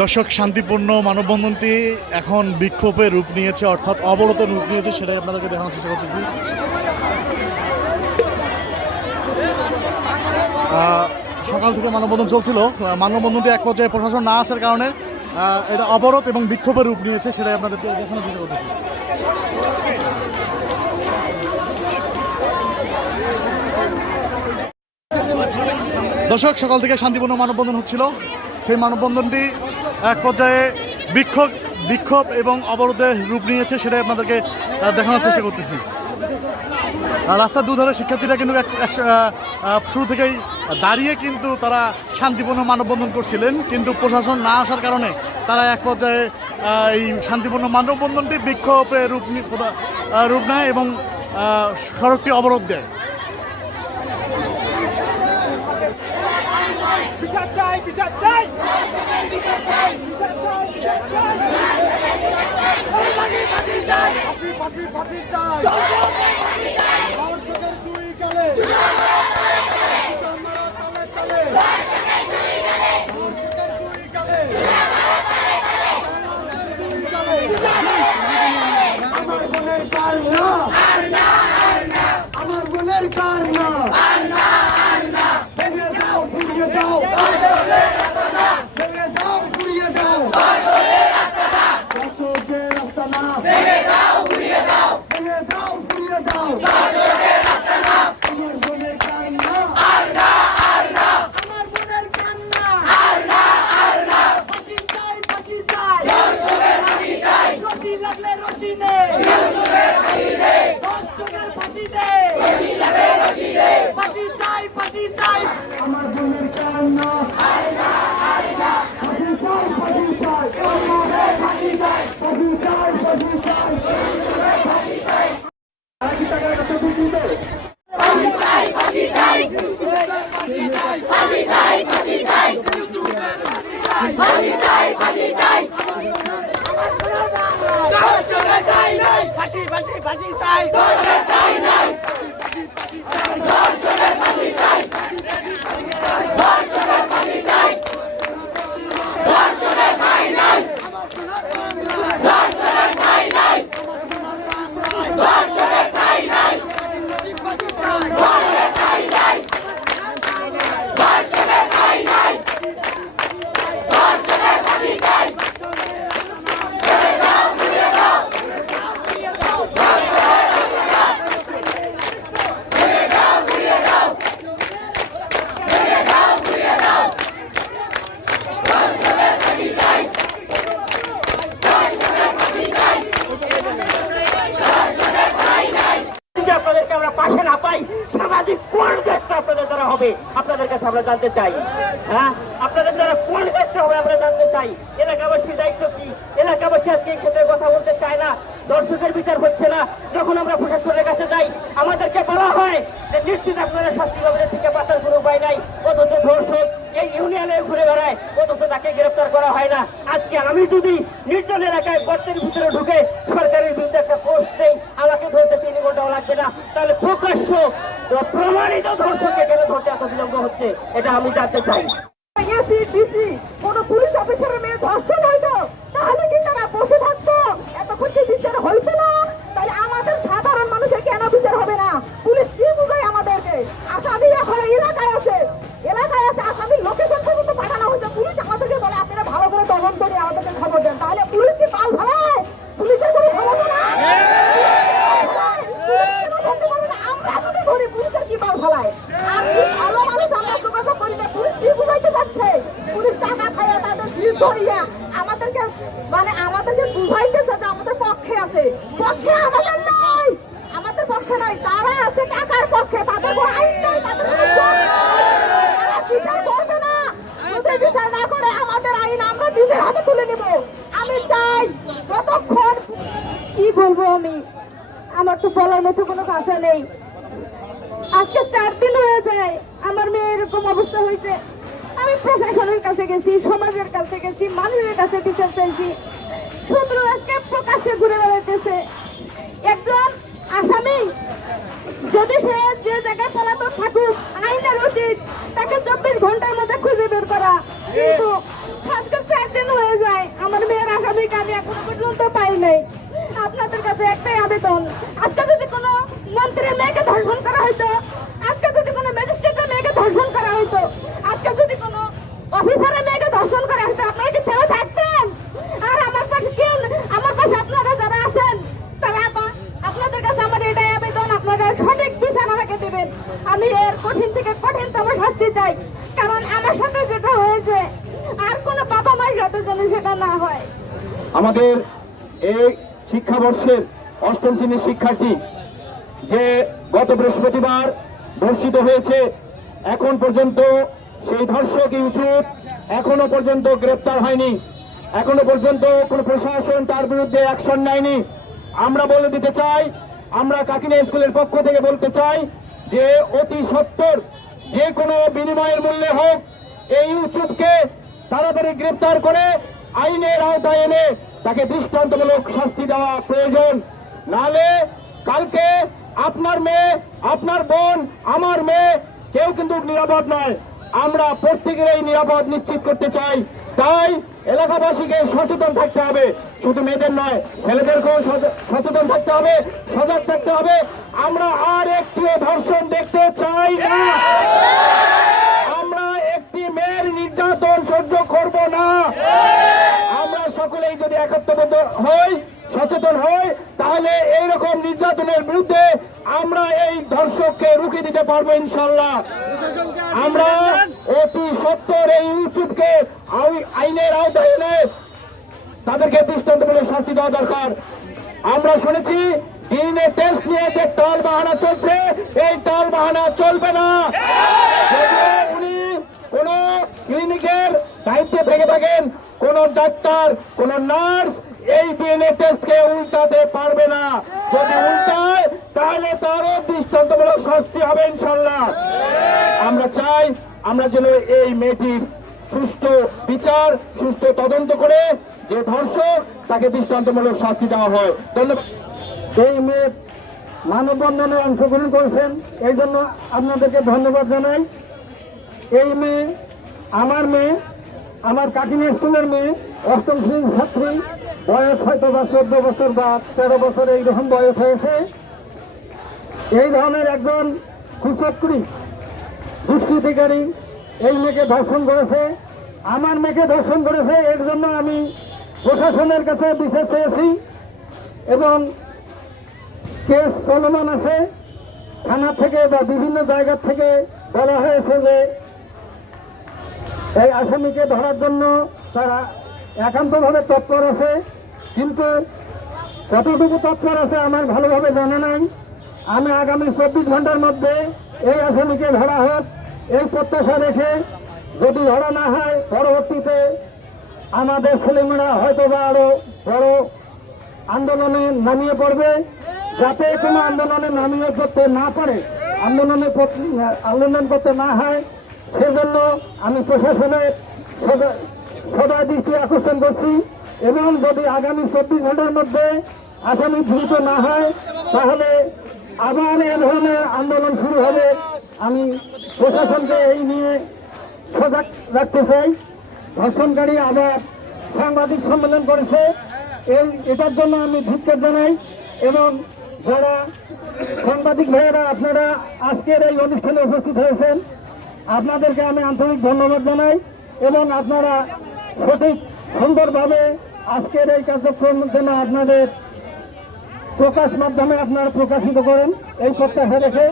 দর্শক, শান্তিপূর্ণ মানববন্ধনটি এখন বিক্ষোভের রূপ নিয়েছে, অর্থাৎ অবরোধের রূপ নিয়েছে, সেটাই আপনাদেরকে দেখানোর চেষ্টা করতেছি। সকাল থেকে মানববন্ধন চলছিল। মানববন্ধনটি এক পর্যায়ে প্রশাসন না আসার কারণে এটা অবরোধ এবং বিক্ষোভের রূপ নিয়েছে, সেটাই আপনাদেরকে দেখানোর চেষ্টা করতেছি। দর্শক, সকাল থেকে শান্তিপূর্ণ মানববন্ধন হচ্ছিল। সেই মানববন্ধনটি এক পর্যায়ে বিক্ষোভ এবং অবরোধের রূপ নিয়েছে, সেটাই আপনাদেরকে দেখানোর চেষ্টা করতেছি। রাস্তার দুধারে শিক্ষার্থীরা কিন্তু শুরু থেকেই দাঁড়িয়ে কিন্তু তারা শান্তিপূর্ণ মানববন্ধন করছিলেন, কিন্তু প্রশাসন না আসার কারণে তারা এক পর্যায়ে এই শান্তিপূর্ণ মানববন্ধনটি বিক্ষোভের রূপ নেয় এবং সড়কটি অবরোধ দেয়। আমার বোনের কান্না ভেঙে দাও ঘুরিয়ে দাও, ভেঙে দাও ঘুরিয়ে দাও, দর্শকের রাস্তা না, ভেঙে দাও ঘুরিয়ে দাও, ভেঙে দাও ঘুরিয়ে দাও, দর্শকের রাস্তা না। আমার বোনের কান্না আমার বোনের কান্না ফাঁসি চাই, ফাঁসি চাই, দর্শকের ফাঁসি চাই, রশি লাগলে রশি নে, দর্শকের ফাঁসি দে, দর্শকের ফাঁসি দে, রশি লাগলে রশি নে, ফাঁসি চাই, ফাঁসি চাই। আমার বোনের কান্না ফাঁসি চাই, ফাঁসি চাই, ফাঁসি চাই, ফাঁসি চাই, ফাঁসি চাই, ফাঁসি চাই। আগে টাকা কত দিতে ফাঁসি চাই, ফাঁসি চাই, ফাঁসি চাই, ফাঁসি চাই, ফাঁসি চাই, ফাঁসি চাই, ফাঁসি চাই। দর্শকের ঠাঁই নাই, ফাঁসি ফাঁসি ফাঁসি চাই, দর্শকের ঠাঁই নাই, দর্শকের ফাঁসি চাই, দর্শকের ফাঁসি চাই, দর্শকের ঠাঁই নাই, দর্শকের ঠাঁই নাই, দর্শকের ঠাঁই নাই, দর্শকের ঠাঁই নাই, দর্শকের ঠাঁই নাই, দর্শকের ফাঁসি চাই। আপনাদেরকে আমরা পাশে না পাই, সামাজিক কোন দেশটা আপনাদের দ্বারা হবে আপনাদের কাছে আমরা জানতে চাই। হ্যাঁ, আপনাদের দ্বারা কোন দেশটা হবে আমরা জানতে চাই। এলাকাবাসীর দায়িত্ব কি? এলাকাবাসী আজকে এই ক্ষেত্রে কথা বলতে চায় না, দর্শকের বিচার হচ্ছে না। যখন আমরা প্রশাসনের কাছে যাই আমাদেরকে বলা হয় যে নিশ্চিত আপনারা শাস্তি পাবেন, থেকে বাঁচার কোনো উপায় নাই, অথচ ধর্ষক এই ইউনিয়নে ঘুরে বেড়ায়, অথচ তাকে গ্রেপ্তার করা হয় না। আজকে আমি যদি নির্জন এলাকায় গর্তের ভিতরে ঢুকে সরকারের বিরুদ্ধে একটা পোস্ট নেই, আমাকে ধরতে 3 ঘন্টাও লাগবে না, তাহলে প্রকাশ্য প্রমাণিত ধর্ষককে কেন ধরতে এত বিলম্ব হচ্ছে এটা আমি জানতে চাই। কোন পুলিশ অফিসারের মেয়ে ধর্ষণ হইতো তাহলে কি তারা বসে থাকতো? এতক্ষণ কি বিচার হইতো না? তাহলে আমাদের সাধারণ মানুষের কেন বিচার হবে না? পুলিশ কি বুঝায় আমাদেরকে? আসামি এখন এলাকায় আছে, আসামির লোকেশন পর্যন্ত পাঠানো হয়েছে। পুলিশ আমাদেরকে বলে আপনারা ভালো করে তদন্ত করে আমাদেরকে খবর দেন। তাহলে পুলিশ কি পাল ভাড়ায়? পুলিশের কোনো ক্ষমতা নাই। আমরা যদি ধরি পুলিশের কি পাল ভাড়ায়? আর কি ভালো মানুষ আমরা যোগাযোগ করি না, পুলিশ কি বুঝাইতে যাচ্ছে? পুলিশ টাকা খায় তাদের ভিড় ধরিয়া আমাদেরকে বুঝাইতেছে যে আমাদের পক্ষে আছে। পক্ষে আমাদের নাই, আমাদের পক্ষে নাই, তারা আছে টাকার পক্ষে। তাদের কোনো আইন নাই, তাদের বিচার করবে না। যদি বিচার না করে আমাদের আইন আমরা নিজের হাতে তুলে নেব। আমি চাই যতক্ষণ কি বলবো আমি, আমার তো বলার মতো কোনো ভাষা নেই। আজকে 4 দিন হয়ে যায় আমার মেয়ে এরকম অবস্থা হয়েছে। আমি প্রশাসনের কাছে গেছি, সমাজের কাছে গেছি, মানুষের কাছে বিচার চাইছি, শুধু আজকে প্রকাশ্যে ঘুরে বেড়াইতেছে। একজন আসামি যদি সে যে জায়গায় পলাতক থাকুক, আইনের উচিত তাকে 24 ঘন্টার মধ্যে খুঁজে বের করা। কিন্তু আজকে 4 দিন হয়ে নেই। আপনাদের কাছে একটাই আবেদন, আজকে যদি কোনো মন্ত্রীর মেয়েকে ধর্ষণ করা হইতো, আজকে যদি কোনো ম্যাজিস্ট্রেটের মেয়েকে ধর্ষণ করা হইতো, আজকে যদি কোনো অফিসারের মেয়েকে ধর্ষণ করা হইতো, আপনারা কি থেমে থাকতেন? আর আমার পাশে কেউ, আমার পাশে আপনারা যারা আছেন তারা আপনাদের কাছে আমার এটাই আবেদন, আপনারা সঠিক বিচার আমাকে দেবেন। আমি এর কঠিন থেকে কঠিনতম শাস্তি চাই, কারণ আমার সাথে যেটা হয়েছে আর কোনো বাবা মায়ের সাথে যেন সেটা না হয়। আমাদের এই শিক্ষাবর্ষের অষ্টম শ্রেণীর শিক্ষার্থী যে গত বৃহস্পতিবার ধর্ষিত হয়েছে, এখন পর্যন্ত সেই ধর্ষক ইউসুফ এখনো পর্যন্ত গ্রেপ্তার হয়নি, এখনো পর্যন্ত কোনো প্রশাসন তার বিরুদ্ধে অ্যাকশন নেয়নি। আমরা বলে দিতে চাই, আমরা কাকিনা স্কুলের পক্ষ থেকে বলতে চাই যে অতি সত্বর যে কোনো বিনিময়ের মূল্যে হোক এই ইউসুফকে তাড়াতাড়ি গ্রেপ্তার করে আইনের আওতায় এনে তাকে দৃষ্টান্তমূলক শাস্তি দেওয়া প্রয়োজন। নালে কালকে আপনার মেয়ে, আপনার বোন, আমার মেয়ে কেউ কিন্তু নিরাপদ নয়। আমরা প্রত্যেকেরই নিরাপদ নিশ্চিত করতে চাই। তাই এলাকাবাসীকে সচেতন থাকতে হবে, শুধু মেয়েদের নয় ছেলেদেরকেও সচেতন থাকতে হবে, সজাগ থাকতে হবে। আমরা আর একটিও ধর্ষণ দেখতে চাই না, আমরা একটি মেয়ের নির্যাতন সহ্য করব না। আমরা সকলেই যদি একত্রবদ্ধ হই, সচেতন হই, তাহলে এইরকম নির্যাতনের বিরুদ্ধে আমরা এই ধর্ষককে রুখে দিতে পারবো ইনশাল্লাহ। আমরা অতি সত্বর এই ইউসুফকে আইনের আওতায় এনে তাদেরকে দৃষ্টান্তমূলক শাস্তি দেওয়া দরকার। আমরা শুনেছি ডিএনএ টেস্ট নিয়ে যে টাল বাহানা চলছে, এই টাল বাহানা চলবে না। যদি উনি কোন ক্লিনিকের দায়িত্বে থেকে থাকেন, কোন ডাক্তার, কোন নার্স এই ডিএনএ টেস্টকে উল্টাতে পারবে না। যদি উল্টায় তাহলে তারও দৃষ্টান্তমূলক শাস্তি হবে ইনশাল্লাহ। আমরা চাই আমরা যেন এই মেয়েটির সুষ্ঠু বিচার, সুষ্ঠু তদন্ত করে যে ধর্ষক তাকে দৃষ্টান্তমূলক শাস্তি দেওয়া হয়। ধন্যবাদ। এই মেয়ে মানববন্ধনে অংশগ্রহণ করেছেন, এই জন্য আপনাদেরকে ধন্যবাদ জানাই। এই মেয়ে, আমার কাকিনা স্কুলের মেয়ে, অষ্টম শ্রেণীর ছাত্রী, বয়স হয়তো বা 14 বছর বা 13 বছর এইরকম বয়স হয়েছে। এই ধরনের একজন কুচক্রী দুষ্কৃতিকারী এই মেয়েকে ধর্ষণ করেছে, আমার মেয়েকে ধর্ষণ করেছে। এর জন্য আমি প্রশাসনের কাছে বিচার চেয়েছি এবং কেস চলমান আছে। থানা থেকে বা বিভিন্ন জায়গা থেকে বলা হয়েছে যে এই আসামিকে ধরার জন্য তারা একান্তভাবে তৎপর আছে, কিন্তু কতটুকু তৎপর আছে আমার ভালোভাবে জানা নাই। আমি আগামী 24 ঘন্টার মধ্যে এই আসামিকে ধরা হোক এই প্রত্যাশা রেখে, যদি ধরা না হয় পরবর্তীতে আমাদের ছেলেমেয়েরা হয়তো বা আরো বড় আন্দোলনে নামিয়ে পড়বে। যাতে কোনো আন্দোলনে নামিয়ে করতে না পারে, আন্দোলন করতে না হয়, সেজন্য আমি প্রশাসনের সদয় দৃষ্টি আকর্ষণ করছি। এবং যদি আগামী 24 ঘন্টার মধ্যে আসামি দ্রুত না হয় তাহলে আবার এ ধরনের আন্দোলন শুরু হবে। আমি প্রশাসনকে এই নিয়ে সজাগ রাখতে চাই। ধর্ষণকারী আবার সাংবাদিক সম্মেলন করেছে, এটার জন্য আমি ধিক্কার জানাই। এবং যারা সাংবাদিক ভাইয়েরা আপনারা আজকের এই অনুষ্ঠানে উপস্থিত হয়েছেন, আপনাদেরকে আমি আন্তরিক ধন্যবাদ জানাই। এবং আপনারা সঠিক সুন্দরভাবে আজকের এই কার্যক্রম যেন আপনাদের প্রকাশ মাধ্যমে আপনারা প্রকাশিত করেন এই প্রত্যাশা রেখে